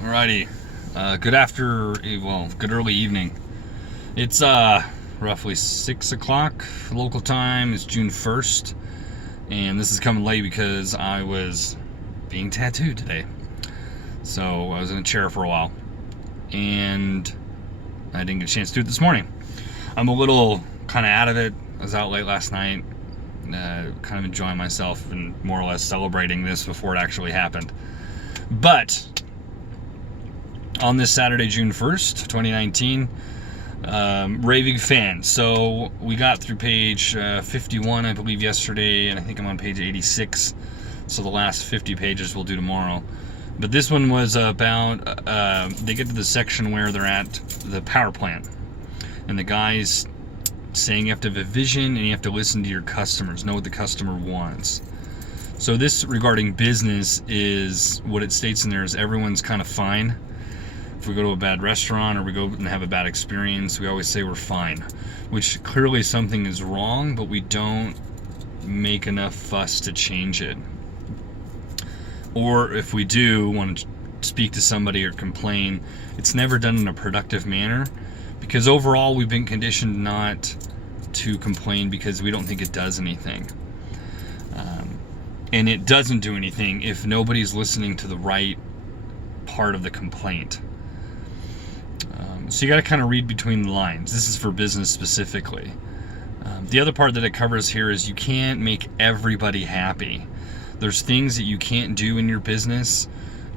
Alrighty, good early evening. It's roughly 6 o'clock local time. It's June 1st, and this is coming late because I was being tattooed today. So I was in a chair for a while, and I didn't get a chance to do it this morning. I'm a little kind of out of it. I was out late last night, kind of enjoying myself and more or less celebrating this before it actually happened. But on this Saturday, June 1st, 2019, Raving fan. So we got through page 51, I believe, yesterday, and I think I'm on page 86. So the last 50 pages we'll do tomorrow. But this one was about, they get to the section where they're at the power plant. And the guy's saying you have to have a vision and you have to listen to your customers, know what the customer wants. So this regarding business is, what it states in there is everyone's kind of fine. If we go to a bad restaurant or we go and have a bad experience, we always say we're fine, which clearly something is wrong, but we don't make enough fuss to change it. Or if we do want to speak to somebody or complain, it's never done in a productive manner, because overall we've been conditioned not to complain because we don't think it does anything. And it doesn't do anything if nobody's listening to the right part of the complaint. So you got to kind of read between the lines. This is for business specifically. The other part that it covers here is you can't make everybody happy. There's things that you can't do in your business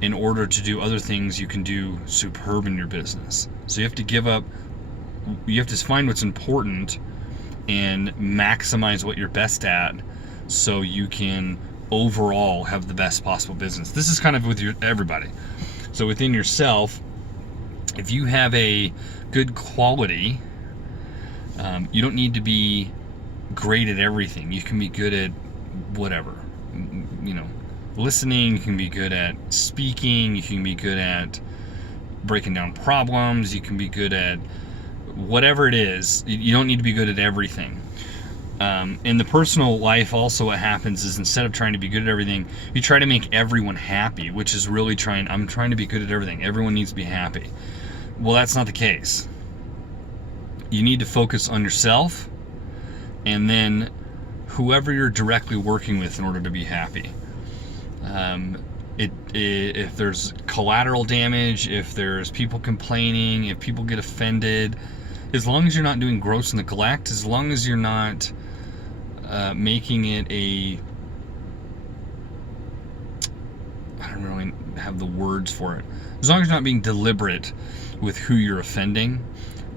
in order to do other things you can do superb in your business. So you have to find what's important and maximize what you're best at so you can overall have the best possible business. This is kind of with everybody. So within yourself, if you have a good quality, you don't need to be great at everything. You can be good at whatever. Listening, you can be good at speaking, you can be good at breaking down problems, you can be good at whatever it is. You don't need to be good at everything. In the personal life also, what happens is instead of trying to be good at everything, you try to make everyone happy, which is really I'm trying to be good at everything. Everyone needs to be happy. Well, that's not the case. You need to focus on yourself and then whoever you're directly working with in order to be happy. If there's collateral damage, if there's people complaining, if people get offended, as long as you're not doing gross neglect, as long as you're not making it I don't really have the words for it. As long as you're not being deliberate with who you're offending,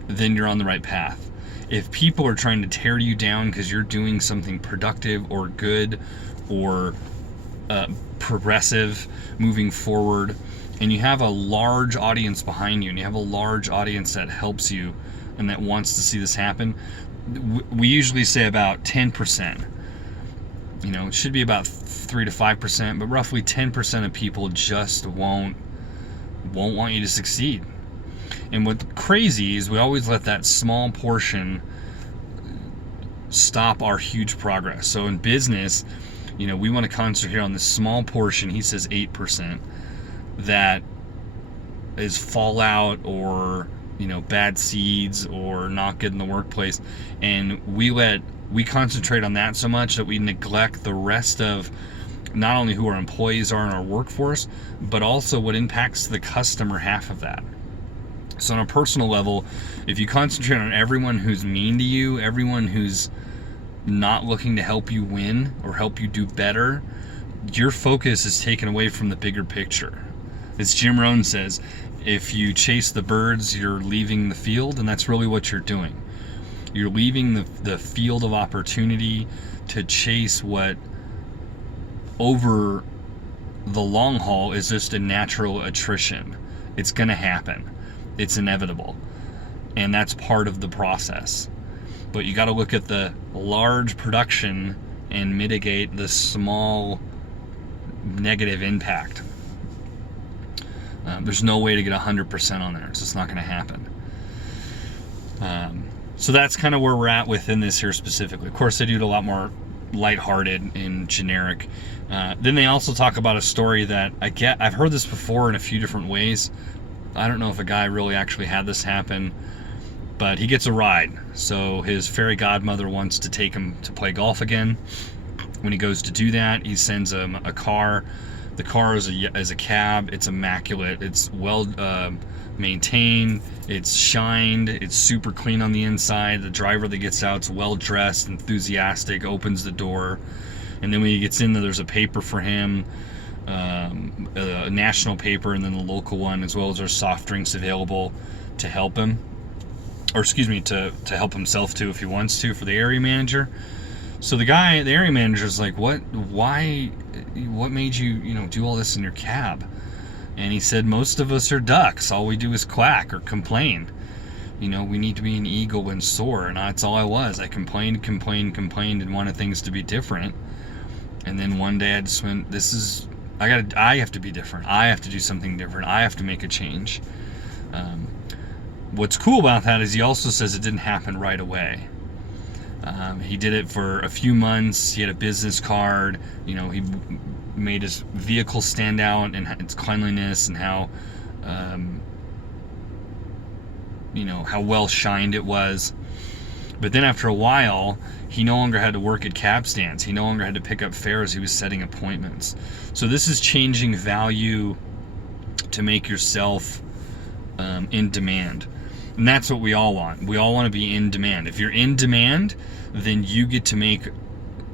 then you're on the right path. If people are trying to tear you down because you're doing something productive or good or progressive moving forward, and you have a large audience behind you and you have a large audience that helps you and that wants to see this happen, we usually say about 10%. It should be about 3 to 5%, but roughly 10% of people just won't want you to succeed. And what's crazy is we always let that small portion stop our huge progress. So in business, we want to concentrate on this small portion, he says 8%, that is fallout or bad seeds or not good in the workplace, and we concentrate on that so much that we neglect the rest of not only who our employees are in our workforce, but also what impacts the customer half of that. So on a personal level, if you concentrate on everyone who's mean to you, everyone who's not looking to help you win or help you do better, your focus is taken away from the bigger picture. As Jim Rohn says, if you chase the birds, you're leaving the field, and that's really what you're doing. You're leaving the field of opportunity to chase what over the long haul is just a natural attrition. It's going to happen. It's inevitable. And that's part of the process. But you got to look at the large production and mitigate the small negative impact. There's no way to get 100% on there. It's just not going to happen. So that's kind of where we're at within this here specifically. Of course, I do it a lot more lighthearted and generic. Then they also talk about a story that I've heard this before in a few different ways. I don't know if a guy really actually had this happen, but he gets a ride. So his fairy godmother wants to take him to play golf again. When he goes to do that, he sends him a car. The car is a cab. It's immaculate. It's well maintained. It's shined. It's super clean on the inside. The driver that gets out's well dressed, enthusiastic, opens the door, and then when he gets in there's a paper for him, a national paper, and then the local one, as well as there's soft drinks available to help him, or excuse me, to help himself too if he wants to, for the area manager. So the area manager is like, what made you, do all this in your cab? And he said, most of us are ducks. All we do is quack or complain. We need to be an eagle and soar. And that's all I was. I complained, and wanted things to be different. And then one day I just went, I have to be different. I have to do something different. I have to make a change. What's cool about that is he also says it didn't happen right away. He did it for a few months. He had a business card. He made his vehicle stand out and its cleanliness and how well shined it was. But then after a while, he no longer had to work at cab stands. He no longer had to pick up fares. He was setting appointments. So this is changing value to make yourself in demand. And that's what we all want. We all want to be in demand. If you're in demand, then you get to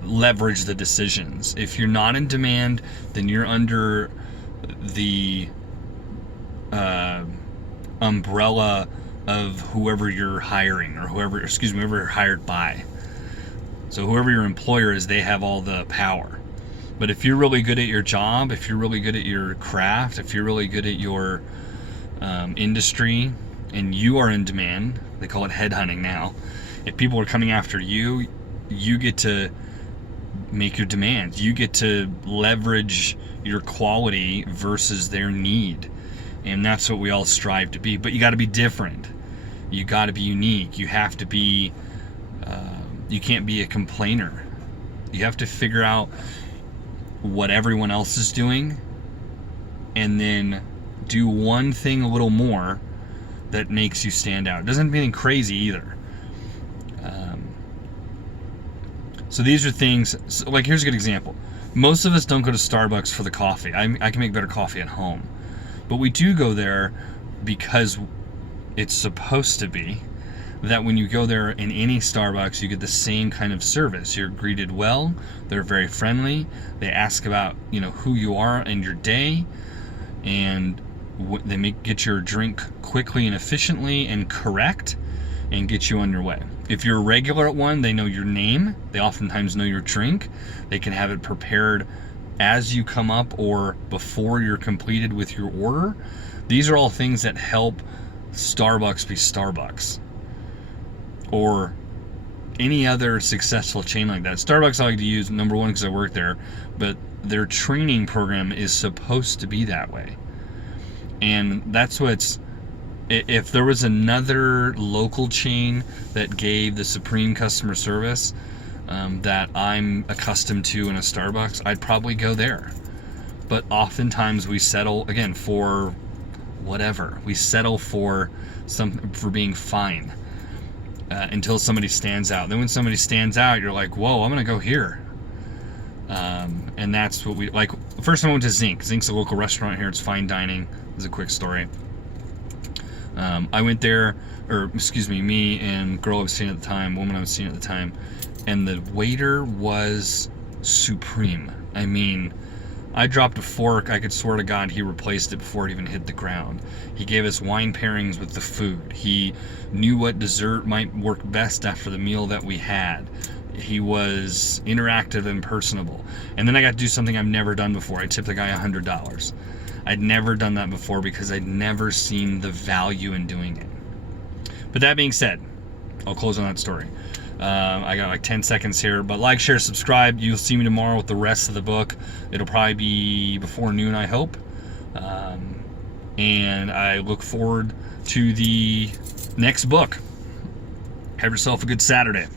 leverage the decisions. If you're not in demand, then you're under the umbrella of whoever you're hiring, or whoever you're hired by. So whoever your employer is, they have all the power. But if you're really good at your job, if you're really good at your craft, if you're really good at your industry, and you are in demand, they call it headhunting now. If people are coming after you, you get to make your demands. You get to leverage your quality versus their need. And that's what we all strive to be. But you got to be different. You got to be unique. You have to be, you can't be a complainer. You have to figure out what everyone else is doing and then do one thing a little more that makes you stand out. It doesn't mean anything crazy either. So these are things, like here's a good example. Most of us don't go to Starbucks for the coffee. I can make better coffee at home. But we do go there because it's supposed to be that when you go there in any Starbucks, you get the same kind of service. You're greeted well. They're very friendly. They ask about, who you are and your day. And they get your drink quickly and efficiently and correct and get you on your way. If you're a regular at one, they know your name. They oftentimes know your drink. They can have it prepared as you come up or before you're completed with your order. These are all things that help Starbucks be Starbucks, or any other successful chain like that. Starbucks I like to use, number one, because I work there, but their training program is supposed to be that way. And that's if there was another local chain that gave the supreme customer service that I'm accustomed to in a Starbucks, I'd probably go there. But oftentimes we settle, again, for whatever. We settle for being fine until somebody stands out. Then when somebody stands out, you're like, whoa, I'm going to go here. And that's what we like. First time I went to Zinc. Zinc's a local restaurant here. It's fine dining. This is a quick story. I went there, me and girl I was seeing at the time, woman I was seeing at the time, and the waiter was supreme. I mean, I dropped a fork. I could swear to God he replaced it before it even hit the ground. He gave us wine pairings with the food. He knew what dessert might work best after the meal that we had. He was interactive and personable. And then I got to do something I've never done before. I tipped the guy $100. I'd never done that before because I'd never seen the value in doing it. But that being said, I'll close on that story. I got like 10 seconds here, but like, share, subscribe. You'll see me tomorrow with the rest of the book. It'll probably be before noon, I hope. And I look forward to the next book. Have yourself a good Saturday.